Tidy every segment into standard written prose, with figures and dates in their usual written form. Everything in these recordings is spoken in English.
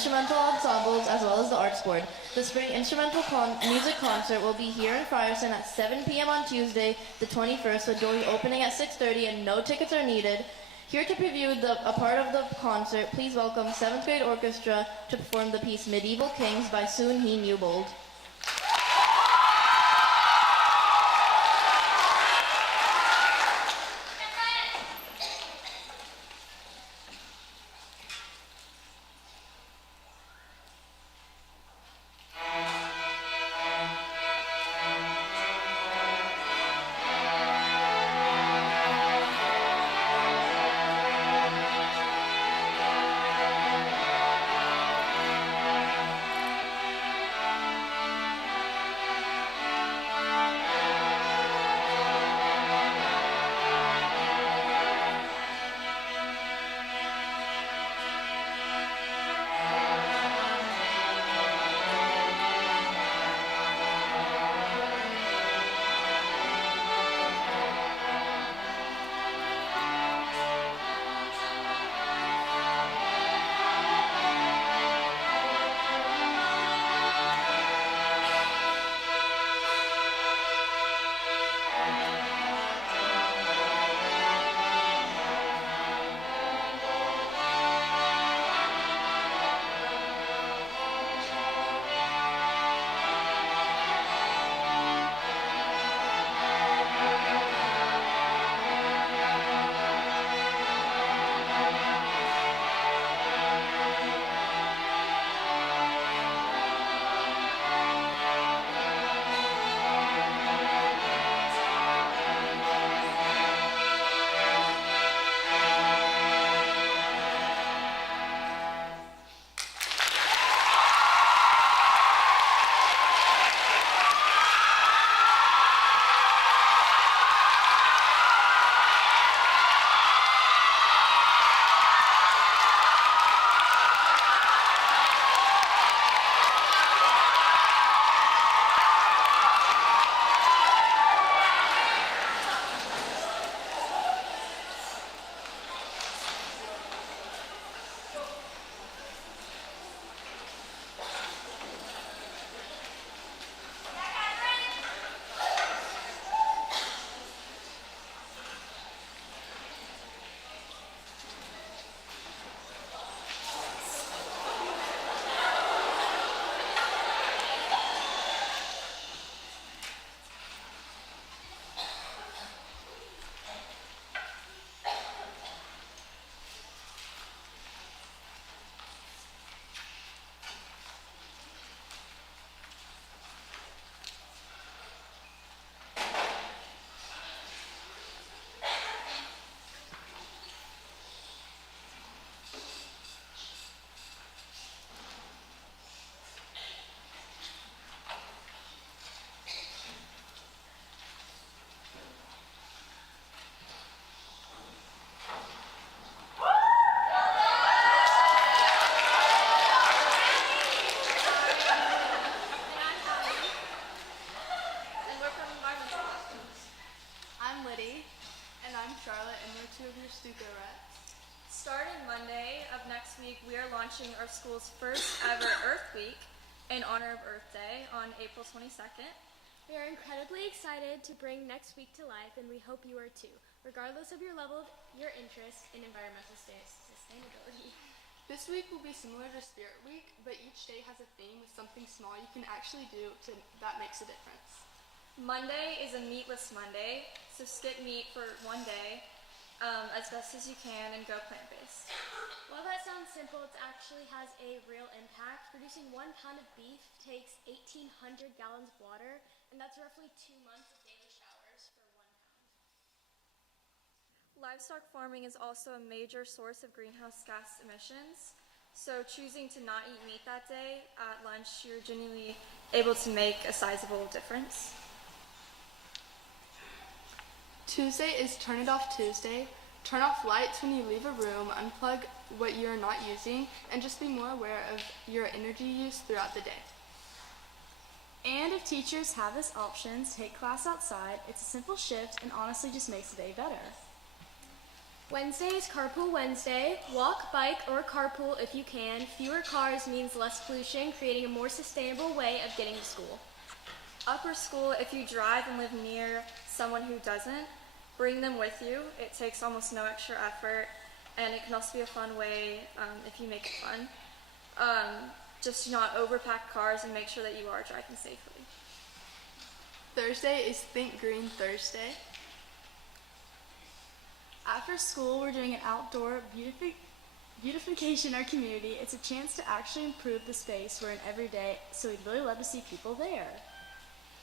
instrumental ensembles as well as the arts board. The spring instrumental music concert will be here in Frierson at 7 p.m. on Tuesday, the 21st, with doors opening at 6:30 and no tickets are needed. Here to preview a part of the concert, please welcome 7th grade orchestra to perform the piece Medieval Kings by Soon Hee Newbold. Starting Monday of next week, we are launching our school's first ever Earth Week in honor of Earth Day on April 22nd. We are incredibly excited to bring next week to life, and we hope you are too, regardless of your level of your interest in environmental sustainability. This week will be similar to Spirit Week, but each day has a theme with something small you can actually do that makes a difference. Monday is a meatless Monday, so skip meat for one day as best as you can and go plant-based. While that sounds simple, it actually has a real impact. Producing 1 pound of beef takes 1,800 gallons of water, and that's roughly 2 months of daily showers for 1 pound. Livestock farming is also a major source of greenhouse gas emissions, so choosing to not eat meat that day at lunch, you're genuinely able to make a sizable difference. Tuesday is Turn It Off Tuesday. Turn off lights when you leave a room, unplug what you're not using, and just be more aware of your energy use throughout the day. And if teachers have this option to take class outside, it's a simple shift and honestly just makes the day better. Wednesday is Carpool Wednesday. Walk, bike, or carpool if you can. Fewer cars means less pollution, creating a more sustainable way of getting to school. Upper school, if you drive and live near someone who doesn't, bring them with you. It takes almost no extra effort, and it can also be a fun way if you make it fun. Just do not overpack cars and make sure that you are driving safely. Thursday is Think Green Thursday. After school, we're doing an outdoor beautification in our community. It's a chance to actually improve the space we're in every day, so we'd really love to see people there.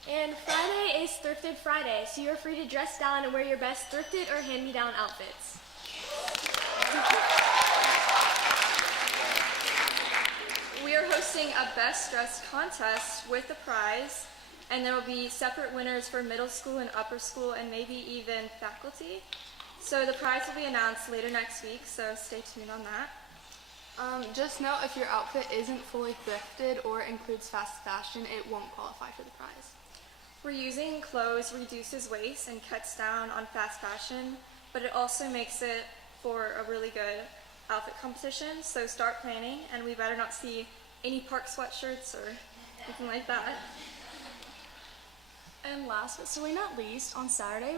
And Friday is Thrifted Friday, so you're free to dress down and wear your best thrifted or hand-me-down outfits. We are hosting a best dressed contest with a prize, and there will be separate winners for middle school and upper school and maybe even faculty. So the prize will be announced later next week, so stay tuned on that. Just note if your outfit isn't fully thrifted or includes fast fashion, it won't qualify for the prize. Reusing clothes reduces waste and cuts down on fast fashion, but it also makes it for a really good outfit competition, so start planning, and we better not see any park sweatshirts or anything like that. And last but certainly not least, on Saturday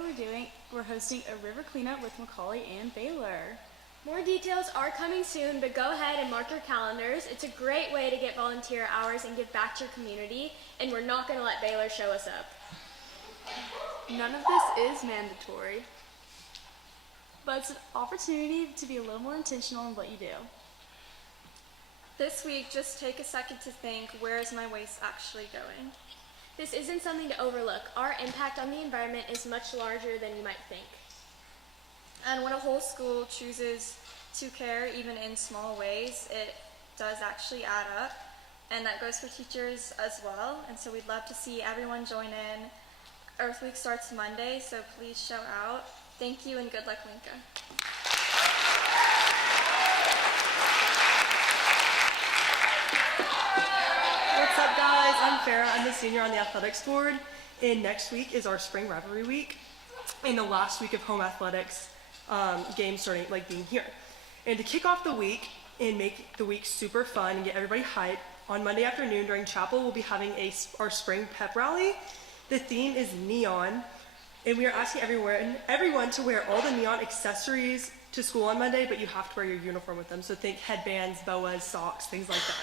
we're hosting a river cleanup with Macaulay and Baylor. More details are coming soon, but go ahead and mark your calendars. It's a great way to get volunteer hours and give back to your community, and we're not going to let Baylor show us up. None of this is mandatory. But it's an opportunity to be a little more intentional in what you do. This week, just take a second to think, where is my waste actually going? This isn't something to overlook. Our impact on the environment is much larger than you might think. And when a whole school chooses to care, even in small ways, it does actually add up. And that goes for teachers as well. And so we'd love to see everyone join in. Earth Week starts Monday, so please show out. Thank you and good luck, Linka. What's up, guys? I'm Farah. I'm the senior on the athletics board. And next week is our spring rivalry week and the last week of home athletics games starting being here. And to kick off the week and make the week super fun and get everybody hyped, on Monday afternoon during chapel we'll be having our spring pep rally. The theme is neon, and we are asking everyone to wear all the neon accessories to school on Monday, but you have to wear your uniform with them. So think headbands, boas, socks, things like that.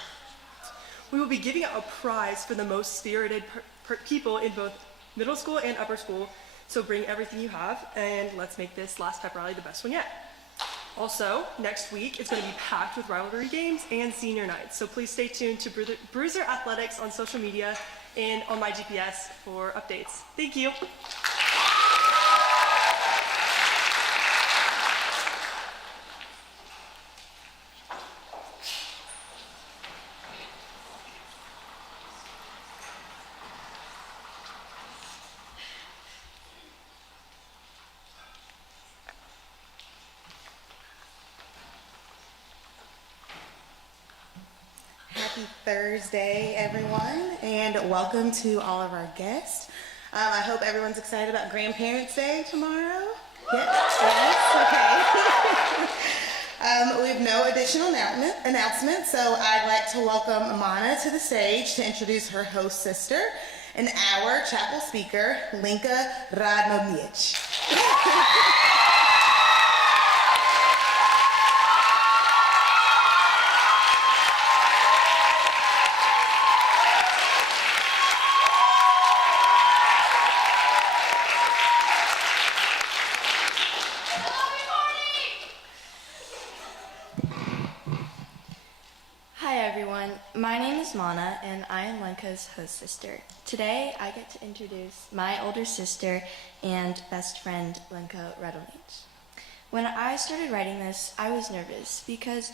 We will be giving out a prize for the most spirited people in both middle school and upper school. So bring everything you have, and let's make this last pep rally the best one yet. Also, next week it's going to be packed with rivalry games and senior nights. So please stay tuned to Bruiser Athletics on social media and on my GPS for updates. Thank you. Happy Thursday, everyone, and welcome to all of our guests. I hope everyone's excited about Grandparents' Day tomorrow. Yes, okay. We have no additional announcements, so I'd like to welcome Mana to the stage to introduce her host sister and our chapel speaker, Linka Radnovich. Hi everyone, my name is Mana and I am Lenka's host sister. Today I get to introduce my older sister and best friend, Lenka Radovich. When I started writing this, I was nervous because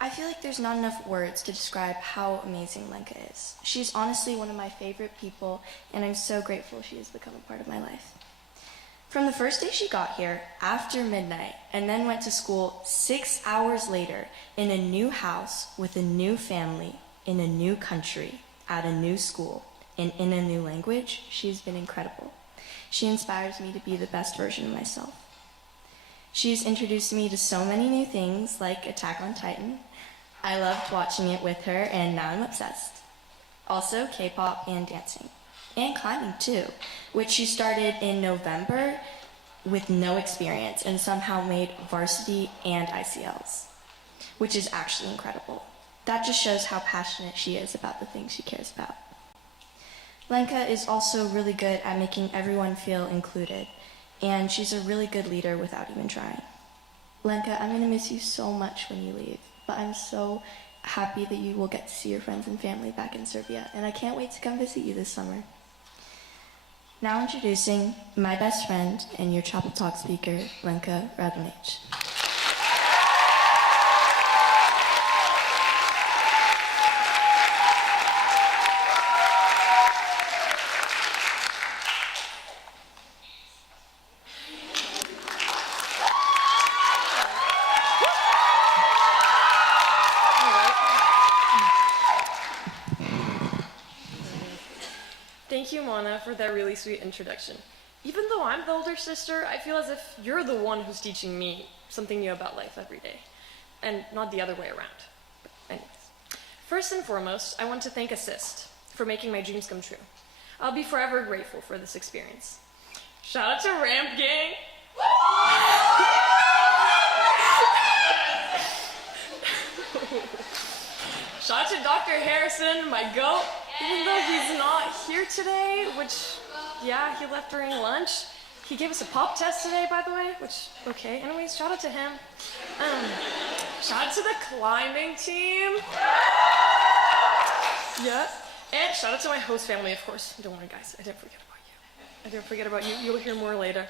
I feel like there's not enough words to describe how amazing Lenka is. She's honestly one of my favorite people and I'm so grateful she has become a part of my life. From the first day she got here, after midnight, and then went to school 6 hours later in a new house with a new family, in a new country, at a new school, and in a new language, she's been incredible. She inspires me to be the best version of myself. She's introduced me to so many new things, like Attack on Titan. I loved watching it with her, and now I'm obsessed. Also, K-pop and dancing. And climbing, too, which she started in November with no experience and somehow made varsity and ICLs, which is actually incredible. That just shows how passionate she is about the things she cares about. Lenka is also really good at making everyone feel included, and she's a really good leader without even trying. Lenka, I'm going to miss you so much when you leave, but I'm so happy that you will get to see your friends and family back in Serbia, and I can't wait to come visit you this summer. Now introducing my best friend and your Chapel Talk speaker, Lenka Radonic. Thank you, Mana, for that really sweet introduction. Even though I'm the older sister, I feel as if you're the one who's teaching me something new about life every day, and not the other way around. But anyways, first and foremost, I want to thank Assist for making my dreams come true. I'll be forever grateful for this experience. Shout out to Ramp Gang! Shout out to Dr. Harrison, my goat. Even though he's not here today, which, yeah, he left during lunch. He gave us a pop test today, by the way, which, okay. Anyways, shout out to him. Shout out to the climbing team. Yeah. And shout out to my host family, of course. Don't worry, guys, I didn't forget about you. I didn't forget about you. You'll hear more later.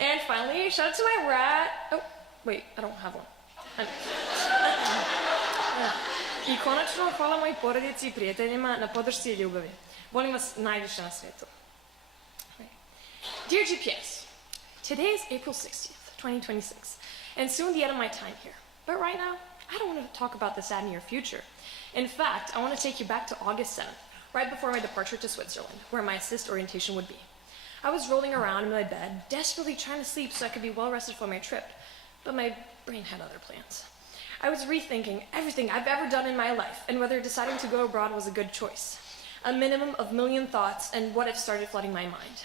And finally, shout out to my rat. Oh, wait, I don't have one. I konačno, hvala mojoj porodici I prijateljima na podršci I ljubavi. Volim vas najviše na svijetu. Dear GPS, today is April 60th, 2026, and soon the end of my time here. But right now, I don't want to talk about the sad near future. In fact, I want to take you back to August 7th, right before my departure to Switzerland, where my assist orientation would be. I was rolling around in my bed, desperately trying to sleep so I could be well rested for my trip, but my brain had other plans. I was rethinking everything I've ever done in my life and whether deciding to go abroad was a good choice. A minimum of million thoughts and what if started flooding my mind.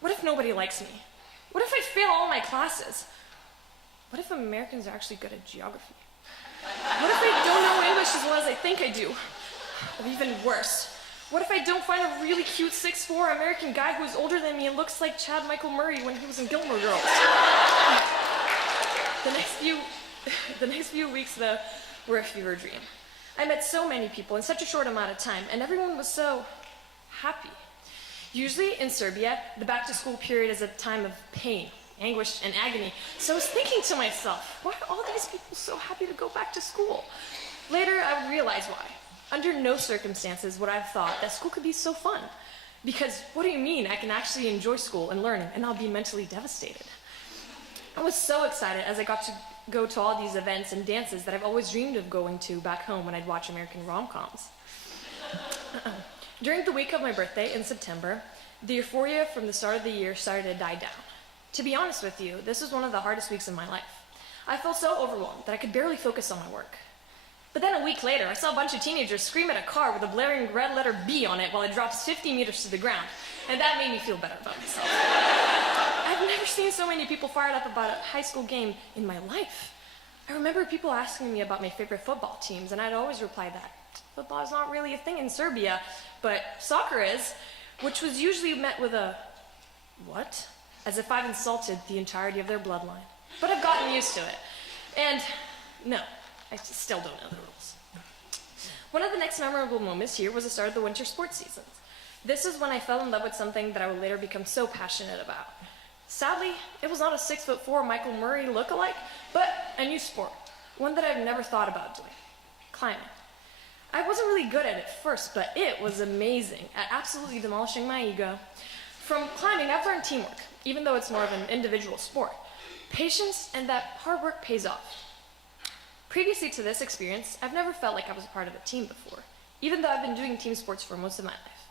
What if nobody likes me? What if I fail all my classes? What if Americans are actually good at geography? What if I don't know English as well as I think I do? Or even worse, what if I don't find a really cute 6'4" American guy who is older than me and looks like Chad Michael Murray when he was in Gilmore Girls? The next few weeks, though, were a fever dream. I met so many people in such a short amount of time, and everyone was so happy. Usually in Serbia, the back-to-school period is a time of pain, anguish, and agony. So I was thinking to myself, why are all these people so happy to go back to school? Later, I would realize why. Under no circumstances would I have thought that school could be so fun. Because what do you mean I can actually enjoy school and learning and not be mentally devastated? I was so excited as I got to go to all these events and dances that I've always dreamed of going to back home when I'd watch American rom-coms. During the week of my birthday in September, the euphoria from the start of the year started to die down. To be honest with you, this was one of the hardest weeks of my life. I felt so overwhelmed that I could barely focus on my work. But then a week later, I saw a bunch of teenagers scream at a car with a blaring red letter B on it while it drops 50 meters to the ground, and that made me feel better about myself. I've never seen so many people fired up about a high school game in my life. I remember people asking me about my favorite football teams, and I'd always reply that football is not really a thing in Serbia, but soccer is, which was usually met with a, what? As if I've insulted the entirety of their bloodline. But I've gotten used to it. And no, I still don't know the rules. One of the next memorable moments here was the start of the winter sports seasons. This is when I fell in love with something that I would later become so passionate about. Sadly, it was not a 6'4" Michael Murray look-alike, but a new sport, one that I've never thought about doing, climbing. I wasn't really good at it first, but it was amazing at absolutely demolishing my ego. From climbing, I've learned teamwork, even though it's more of an individual sport, patience, and that hard work pays off. Previously to this experience, I've never felt like I was a part of a team before, even though I've been doing team sports for most of my life.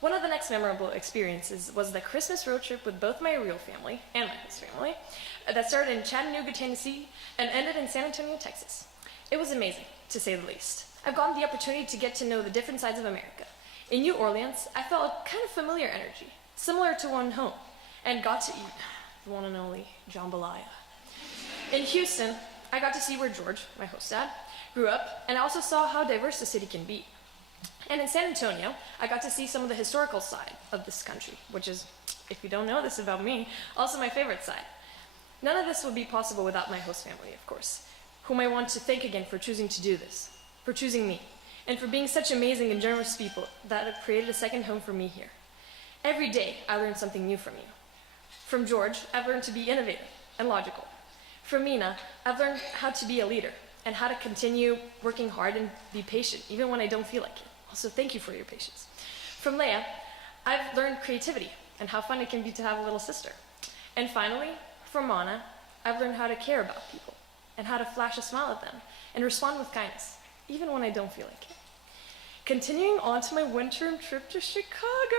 One of the next memorable experiences was the Christmas road trip with both my real family and my host family that started in Chattanooga, Tennessee and ended in San Antonio, Texas. It was amazing, to say the least. I've gotten the opportunity to get to know the different sides of America. In New Orleans, I felt a kind of familiar energy, similar to one home, and got to eat the one and only jambalaya. In Houston, I got to see where George, my host dad, grew up, and I also saw how diverse the city can be. And in San Antonio, I got to see some of the historical side of this country, which is, if you don't know this about me, also my favorite side. None of this would be possible without my host family, of course, whom I want to thank again for choosing to do this, for choosing me, and for being such amazing and generous people that have created a second home for me here. Every day, I learn something new from you. From George, I've learned to be innovative and logical. From Mina, I've learned how to be a leader and how to continue working hard and be patient, even when I don't feel like it. Also, thank you for your patience. From Leia, I've learned creativity and how fun it can be to have a little sister. And finally, from Mana, I've learned how to care about people and how to flash a smile at them and respond with kindness, even when I don't feel like it. Continuing on to my winter trip to Chicago.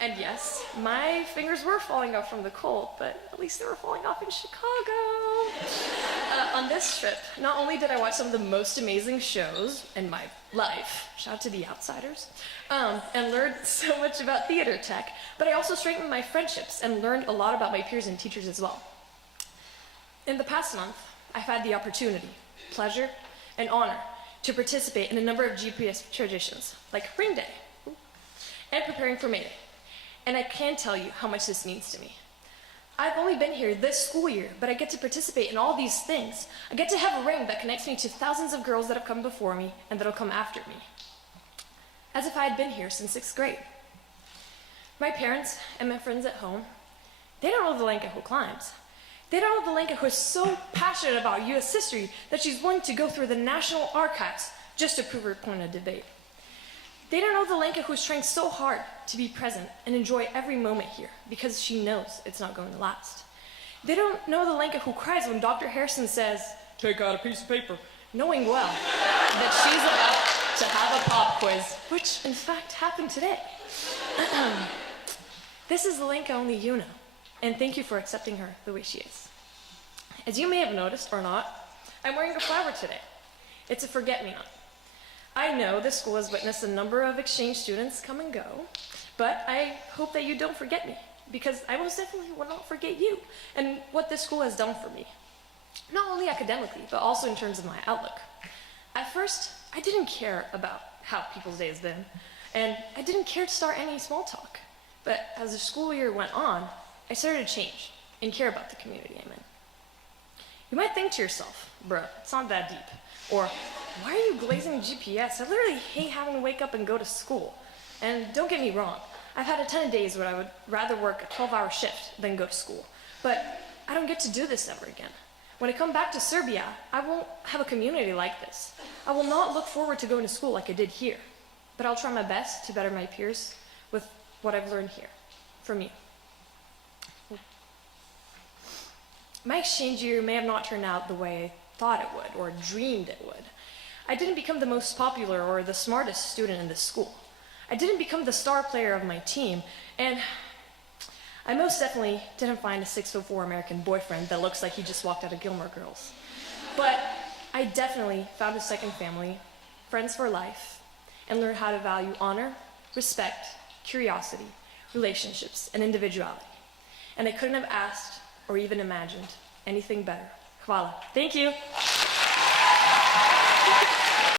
And yes, my fingers were falling off from the cold, but at least they were falling off in Chicago. On this trip, not only did I watch some of the most amazing shows in my life, shout out to The Outsiders, and learned so much about theater tech, but I also strengthened my friendships and learned a lot about my peers and teachers as well. In the past month, I've had the opportunity, pleasure, and honor to participate in a number of GPS traditions, like Ring Day, and preparing for May Day. And I can't tell you how much this means to me. I've only been here this school year, but I get to participate in all these things. I get to have a ring that connects me to thousands of girls that have come before me and that'll come after me. As if I had been here since 6th grade. My parents and my friends at home, they don't know the Lenka who climbs. They don't know the Lenka who is so passionate about U.S. history that she's willing to go through the National Archives just to prove her point of debate. They don't know the Lenka who's trying so hard to be present and enjoy every moment here because she knows it's not going to last. They don't know the Lenka who cries when Dr. Harrison says, "Take out a piece of paper," knowing well that she's about to have a pop quiz, which in fact happened today. This is the Lenka only you know, and thank you for accepting her the way she is. As you may have noticed or not, I'm wearing a flower today. It's a forget-me-not. I know this school has witnessed a number of exchange students come and go, but I hope that you don't forget me, because I most definitely will not forget you and what this school has done for me. Not only academically, but also in terms of my outlook. At first, I didn't care about how people's day has been, and I didn't care to start any small talk. But as the school year went on, I started to change and care about the community I'm in. You might think to yourself, bruh, it's not that deep. Or, why are you glazing GPS? I literally hate having to wake up and go to school. And don't get me wrong, I've had a ton of days where I would rather work a 12-hour shift than go to school. But I don't get to do this ever again. When I come back to Serbia, I won't have a community like this. I will not look forward to going to school like I did here. But I'll try my best to better my peers with what I've learned here, from you. My exchange year may have not turned out the way I thought it would, or dreamed it would. I didn't become the most popular or the smartest student in this school. I didn't become the star player of my team, and I most definitely didn't find a 6'4" American boyfriend that looks like he just walked out of Gilmore Girls. But I definitely found a second family, friends for life, and learned how to value honor, respect, curiosity, relationships, and individuality. And I couldn't have asked or even imagined anything better. Hvala. Thank you.